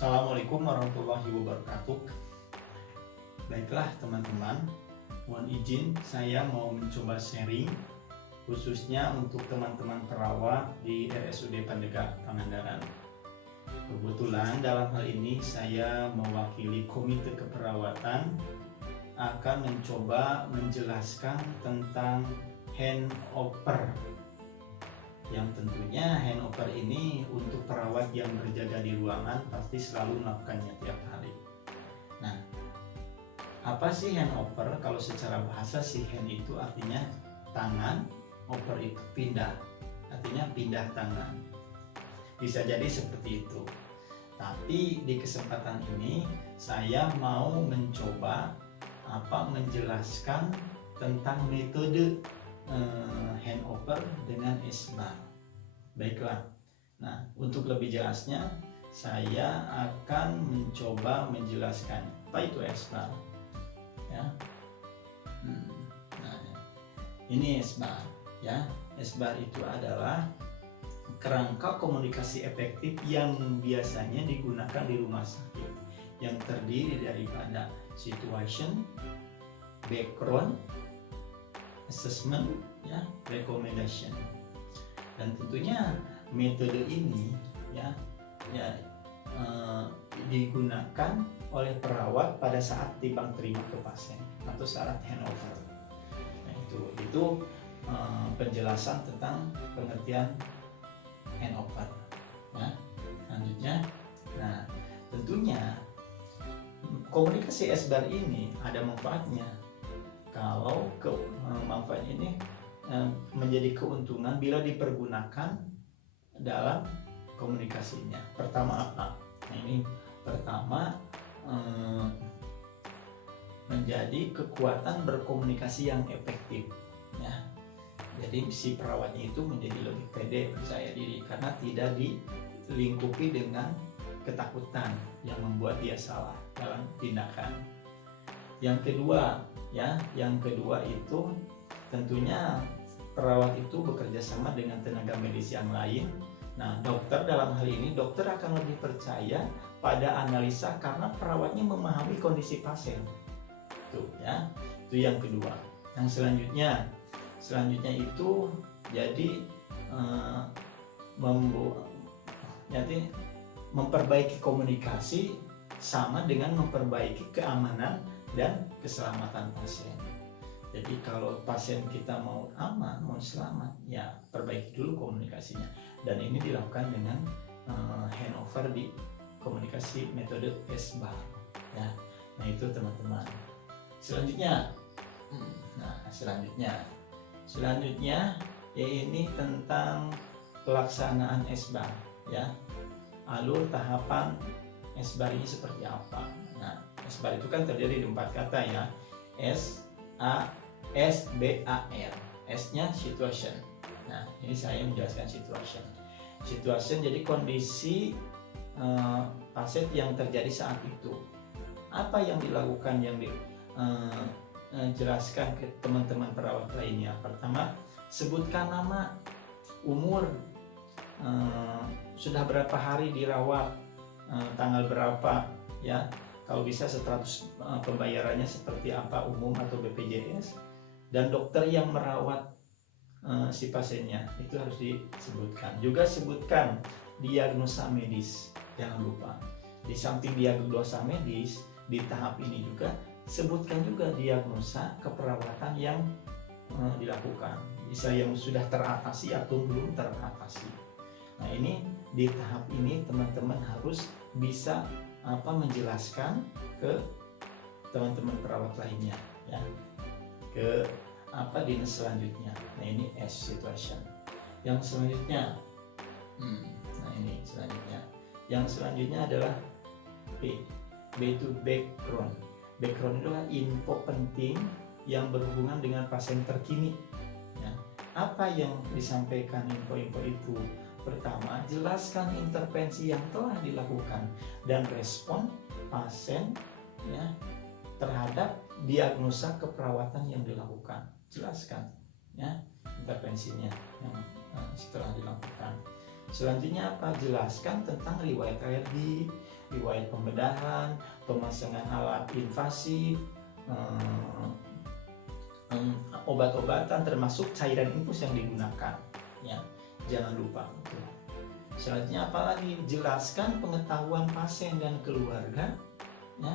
Assalamualaikum warahmatullahi wabarakatuh. Baiklah teman-teman, mohon izin saya mau mencoba sharing khususnya untuk teman-teman perawat di RSUD Pandeglang Pangandaran. Kebetulan dalam hal ini saya mewakili Komite Keperawatan akan mencoba menjelaskan tentang handover, yang tentunya handover ini untuk perawat yang berjaga di ruangan pasti selalu melakukannya tiap hari. Nah, apa sih handover? Kalau secara bahasa sih, hand itu artinya tangan, over itu pindah, artinya pindah tangan. Bisa jadi seperti itu. Tapi di kesempatan ini saya mau mencoba menjelaskan tentang metode handover dengan S-bar. Baiklah. Nah, untuk lebih jelasnya saya akan mencoba menjelaskan apa itu S-bar. Ya. Nah, ini S-bar ya. S-bar itu adalah kerangka komunikasi efektif yang biasanya digunakan di rumah sakit, yang terdiri daripada situation, background, assessment, ya, recommendation. Dan tentunya metode ini digunakan oleh perawat pada saat timbang terima ke pasien atau saat handover. Nah, itu penjelasan tentang pengertian handover. Ya. Selanjutnya, nah tentunya komunikasi S-bar ini ada manfaatnya. Kalau manfaat ini menjadi keuntungan bila dipergunakan dalam komunikasinya. Pertama apa? Nah, ini pertama menjadi kekuatan berkomunikasi yang efektif. Ya. Jadi si perawatnya itu menjadi lebih pede, percaya diri karena tidak dilingkupi dengan ketakutan yang membuat dia salah dalam tindakan. Yang kedua itu tentunya perawat itu bekerja sama dengan tenaga medis yang lain. Nah, dokter dalam hal ini dokter akan lebih percaya pada analisa karena perawatnya memahami kondisi pasien. Itu yang kedua. Yang selanjutnya itu jadi memperbaiki komunikasi sama dengan memperbaiki keamanan dan keselamatan pasien. Jadi kalau pasien kita mau aman, mau selamat, ya perbaiki dulu komunikasinya. Dan ini dilakukan dengan handover di komunikasi metode S-bar. Ya. Nah itu teman-teman. Selanjutnya ya ini tentang pelaksanaan S-bar. Ya. Alur tahapan S-bar ini seperti apa? Nah, S-bar itu kan terdiri dari 4 kata ya. S-B-A-R. S-nya situation. Nah, ini saya menjelaskan situation. Situation jadi kondisi pasien yang terjadi saat itu. Apa yang dilakukan, yang jelaskan ke teman-teman perawat lainnya. Pertama, sebutkan nama, umur, sudah berapa hari dirawat, tanggal berapa, ya. Kalau bisa status pembayarannya seperti apa, umum atau BPJS, dan dokter yang merawat si pasiennya itu harus disebutkan. Juga sebutkan diagnosa medis, jangan lupa. Di samping diagnosa medis, di tahap ini juga sebutkan juga diagnosa keperawatan yang dilakukan. Bisa yang sudah teratasi atau belum teratasi. Nah ini di tahap ini teman-teman harus bisa menjelaskan ke teman-teman perawat lainnya, ya, ke dinas selanjutnya. Nah ini S situation. Yang selanjutnya, yang selanjutnya adalah B itu background. Background itu adalah info penting yang berhubungan dengan pasien terkini. Ya. Apa yang disampaikan info-info itu? Pertama, jelaskan intervensi yang telah dilakukan dan respon pasien, ya, terhadap diagnosa keperawatan yang dilakukan. Jelaskan, ya, intervensinya yang setelah dilakukan. Selanjutnya apa? Jelaskan tentang riwayat alergi, riwayat pembedahan, pemasangan alat invasif, obat-obatan termasuk cairan infus yang digunakan, ya jangan lupa. Selanjutnya apalagi, jelaskan pengetahuan pasien dan keluarga, ya,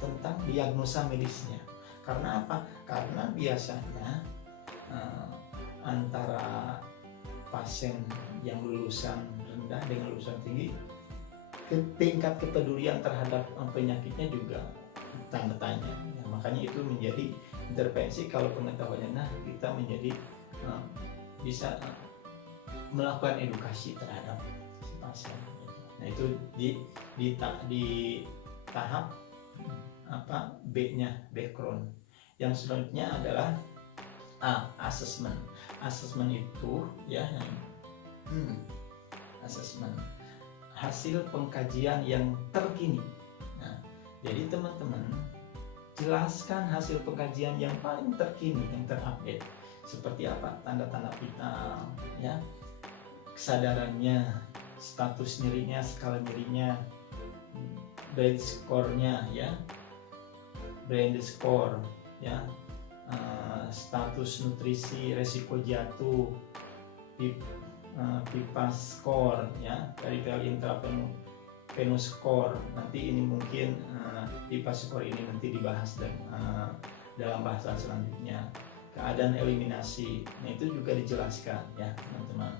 tentang diagnosa medisnya. Karena apa? Karena biasanya antara pasien yang lulusan rendah dengan lulusan tinggi, tingkat kepedulian terhadap penyakitnya juga tanda tanya. Ya, makanya itu menjadi intervensi kalau pengetahuannya, nah kita menjadi bisa melakukan edukasi terhadap si pasien. Nah itu di tahap apa, B-nya, background. Yang selanjutnya adalah assessment. Assessment itu ya, assessment hasil pengkajian yang terkini. Nah, jadi teman-teman jelaskan hasil pengkajian yang paling terkini, yang terupdate. Seperti apa? Tanda-tanda vital, ya, kesadarannya, status nyerinya, skala nyerinya, brain score-nya, ya, brain score, ya, status nutrisi, resiko jatuh, PIPA score, ya, peripheral intravenous score. Nanti ini mungkin PIPA score ini nanti dibahas dalam bahasan selanjutnya. Keadaan eliminasi, nah itu juga dijelaskan, ya teman-teman.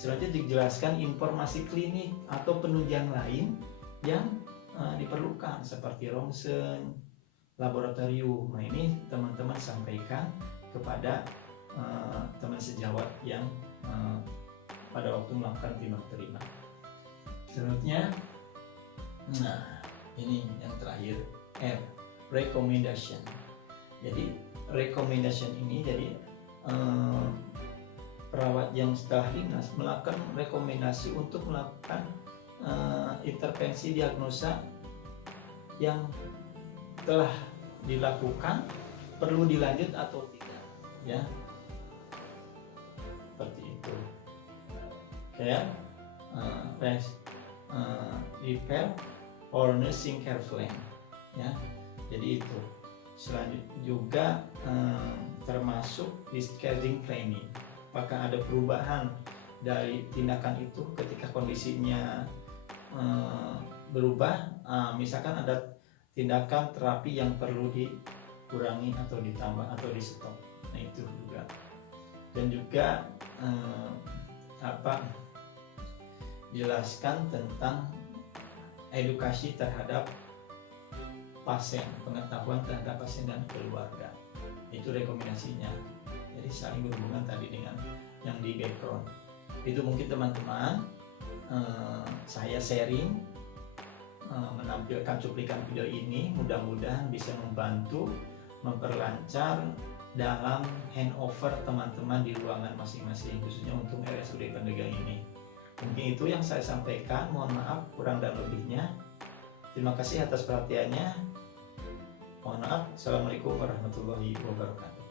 Selanjutnya dijelaskan informasi klinik atau penunjang lain yang diperlukan seperti ronsen, laboratorium. Nah ini teman-teman sampaikan kepada teman sejawat yang pada waktu melakukan timbang terima. Selanjutnya, nah ini yang terakhir, R, recommendation. Jadi recommendation ini jadi perawat yang setelah dinas melakukan rekomendasi untuk melakukan intervensi diagnosa yang telah dilakukan, perlu dilanjut atau tidak, ya seperti itu. Kayak repair or nursing care plan, ya. Jadi itu. Selanjutnya juga termasuk discharging planning. Apakah ada perubahan dari tindakan itu ketika kondisinya berubah? Misalkan ada tindakan terapi yang perlu dikurangi atau ditambah atau di stop. Nah itu juga. Dan juga jelaskan tentang edukasi terhadap pasien, pengetahuan terhadap pasien dan keluarga. Itu rekomendasinya. Jadi saling berhubungan tadi dengan yang di background. Itu mungkin teman-teman saya sharing, menampilkan cuplikan video ini, mudah-mudahan bisa membantu memperlancar dalam handover teman-teman di ruangan masing-masing, khususnya untuk RSUD Pandeglang ini. Mungkin itu yang saya sampaikan, mohon maaf kurang dan lebihnya. Terima kasih atas perhatiannya. Mohon maaf. Assalamualaikum warahmatullahi wabarakatuh.